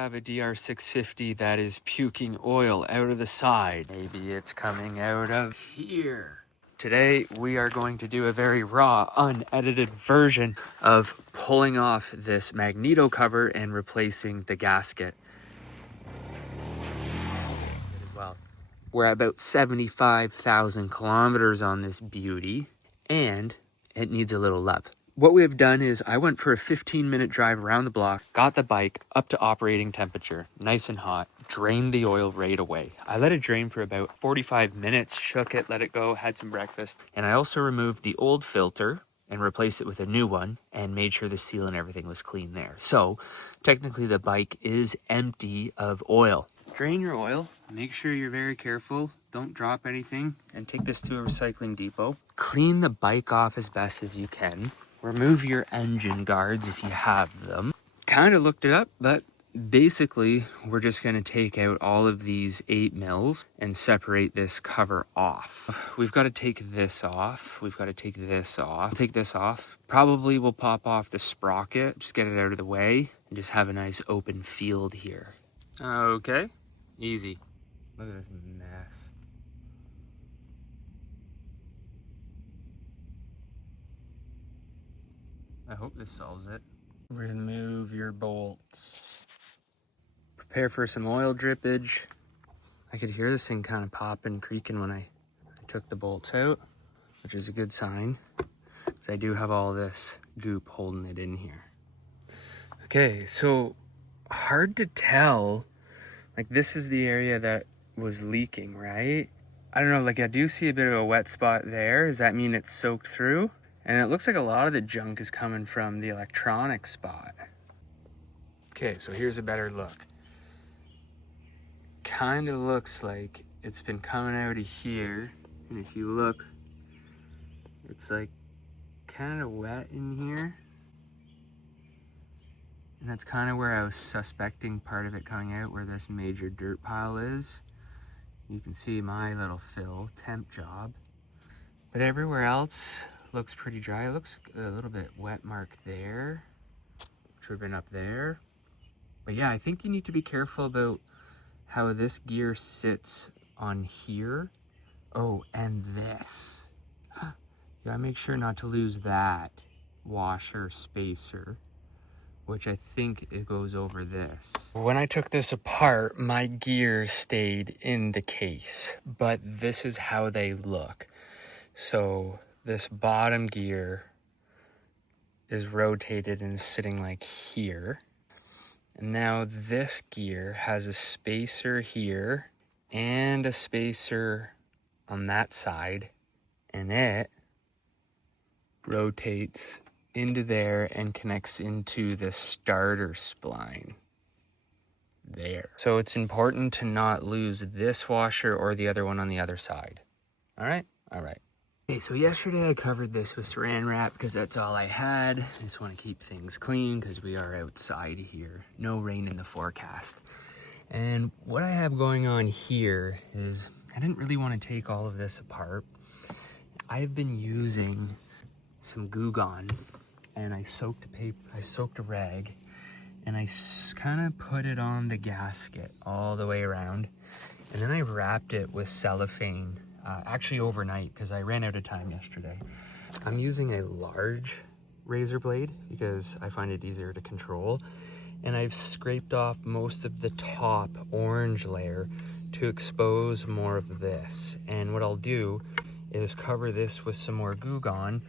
have a DR650 that is puking oil out of the side. Maybe it's coming out of here. Today, we are going to do a very raw, unedited version of pulling off this Magneto cover and replacing the gasket. Well, we're at about 75,000 kilometers on this beauty, and it needs a little love. What we have done is I went for a 15-minute drive around the block, got the bike up to operating temperature, nice and hot, drained the oil right away. I let it drain for about 45 minutes, shook it, let it go, had some breakfast. And I also removed the old filter and replaced it with a new one and made sure the seal and everything was clean there. So technically the bike is empty of oil. Drain your oil, make sure you're very careful, don't drop anything, and take this to a recycling depot. Clean the bike off as best as you can. Remove your engine guards if you have them. Kind of looked it up, but basically we're just going to take out all of these 8 mils and separate this cover off. We've got to take this off. We've got to take this off. Take this off. Probably we'll pop off the sprocket, just get it out of the way, and just have a nice open field here. Okay, easy. Look at this mess. I hope this solves it. Remove your bolts. Prepare for some oil drippage. I could hear this thing kind of popping, creaking when I took the bolts out, which is a good sign, because I do have all this goop holding it in here. Okay, so hard to tell. Like, this is the area that was leaking, right? I don't know, like I do see a bit of a wet spot there. Does that mean it's soaked through? And it looks like a lot of the junk is coming from the electronic spot. Okay, so here's a better look. Kind of looks like it's been coming out of here. And if you look, it's like kind of wet in here. And that's kind of where I was suspecting part of it coming out, where this major dirt pile is. You can see my little fill, temp job. But everywhere else looks pretty dry. It looks a little bit wet mark there, which would have been up there. But yeah, I think you need to be careful about how this gear sits on here. Oh, and this. You gotta make sure not to lose that washer spacer, which I think it goes over this. When I took this apart, my gears stayed in the case, but this is how they look. So this bottom gear is rotated and sitting like here. And now this gear has a spacer here and a spacer on that side, and it rotates into there and connects into the starter spline there. So it's important to not lose this washer or the other one on the other side. All right? All right. Okay, so yesterday I covered this with saran wrap because that's all I had. I just want to keep things clean because we are outside here. No rain in the forecast. And what I have going on here is I didn't really want to take all of this apart. I've been using some Goo Gone, and I soaked a rag, and I kind of put it on the gasket all the way around, and then I wrapped it with cellophane, actually overnight, because I ran out of time yesterday. I'm using a large razor blade because I find it easier to control, and I've scraped off most of the top orange layer to expose more of this. And what I'll do is cover this with some more Goo Gone,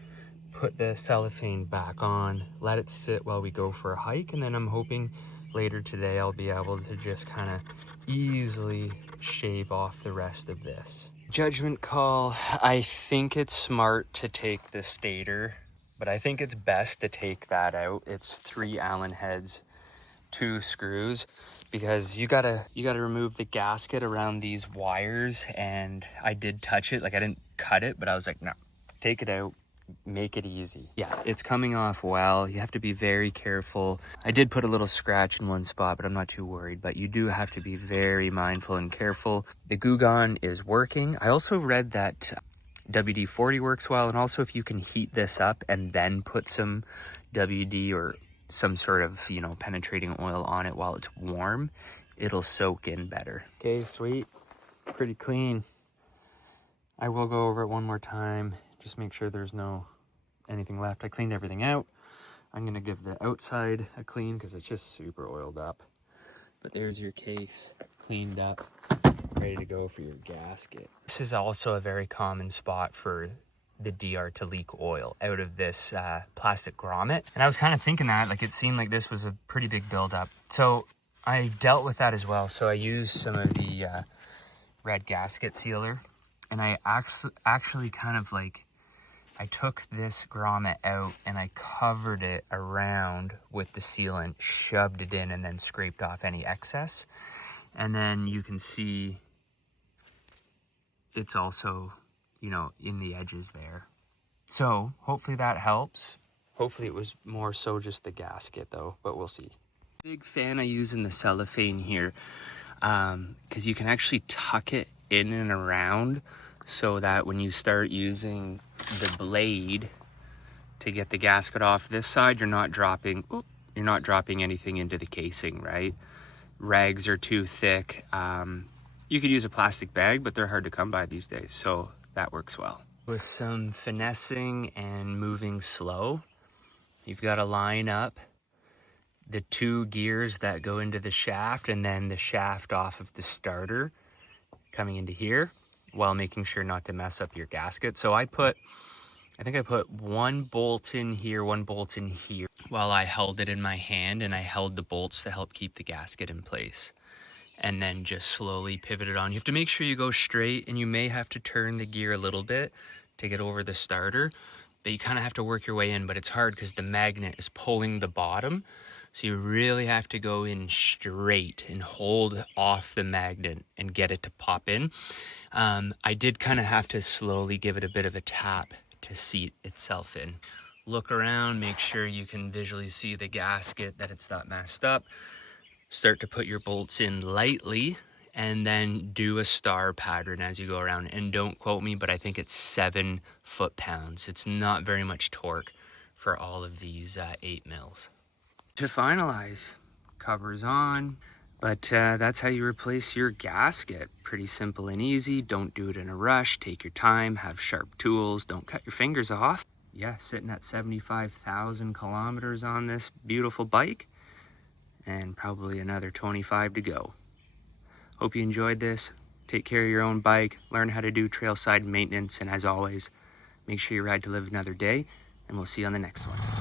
put the cellophane back on, let it sit while we go for a hike, and then I'm hoping later today I'll be able to just kind of easily shave off the rest of this. Judgment call. I think it's smart to take the stator, but I think it's best to take that out. It's 3 Allen heads, 2 screws, because you gotta remove the gasket around these wires, and I did touch it. Like, I didn't cut it, but I was like, no, take it out. Make it easy. Yeah, it's coming off well. You have to be very careful. I did put a little scratch in one spot, but I'm not too worried. But you do have to be very mindful and careful. The Goo Gone is working. I also read that WD-40 works well, and also if you can heat this up and then put some WD or some sort of, you know, penetrating oil on it while it's warm, it'll soak in better. Okay, sweet. Pretty clean. I will go over it one more time. Just make sure there's no anything left. I cleaned everything out. I'm gonna give the outside a clean because it's just super oiled up. But there's your case, cleaned up, ready to go for your gasket. This is also a very common spot for the DR to leak oil out of this plastic grommet. And I was kind of thinking that, like, it seemed like this was a pretty big buildup. So I dealt with that as well. So I used some of the red gasket sealer, and I actually kind of like, I took this grommet out and I covered it around with the sealant, shoved it in, and then scraped off any excess. And then you can see it's also, you know, in the edges there. So hopefully that helps. Hopefully it was more so just the gasket though, but we'll see. Big fan of using the cellophane here, because you can actually tuck it in and around so that when you start using the blade to get the gasket off this side, you're not dropping anything into the casing, right? Rags are too thick. You could use a plastic bag, but they're hard to come by these days, so that works well. With some finessing and moving slow, you've got to line up the two gears that go into the shaft and then the shaft off of the starter coming into here, while making sure not to mess up your gasket. So I think I put one bolt in here, one bolt in here, while I held it in my hand, and I held the bolts to help keep the gasket in place. And then just slowly pivot it on. You have to make sure you go straight, and you may have to turn the gear a little bit to get over the starter, but you kind of have to work your way in, but it's hard because the magnet is pulling the bottom. So you really have to go in straight and hold off the magnet and get it to pop in. I did kind of have to slowly give it a bit of a tap to seat itself in. Look around, make sure you can visually see the gasket, that it's not messed up. Start to put your bolts in lightly, and then do a star pattern as you go around. And don't quote me, but I think it's 7 foot-pounds. It's not very much torque for all of these 8 mils. To finalize, cover's on, but that's how you replace your gasket. Pretty simple and easy. Don't do it in a rush. Take your time, have sharp tools, don't cut your fingers off. Yeah, sitting at 75,000 kilometers on this beautiful bike, and probably another 25 to go. Hope you enjoyed this. Take care of your own bike, learn how to do trailside maintenance, and as always, make sure you ride to live another day, and we'll see you on the next one.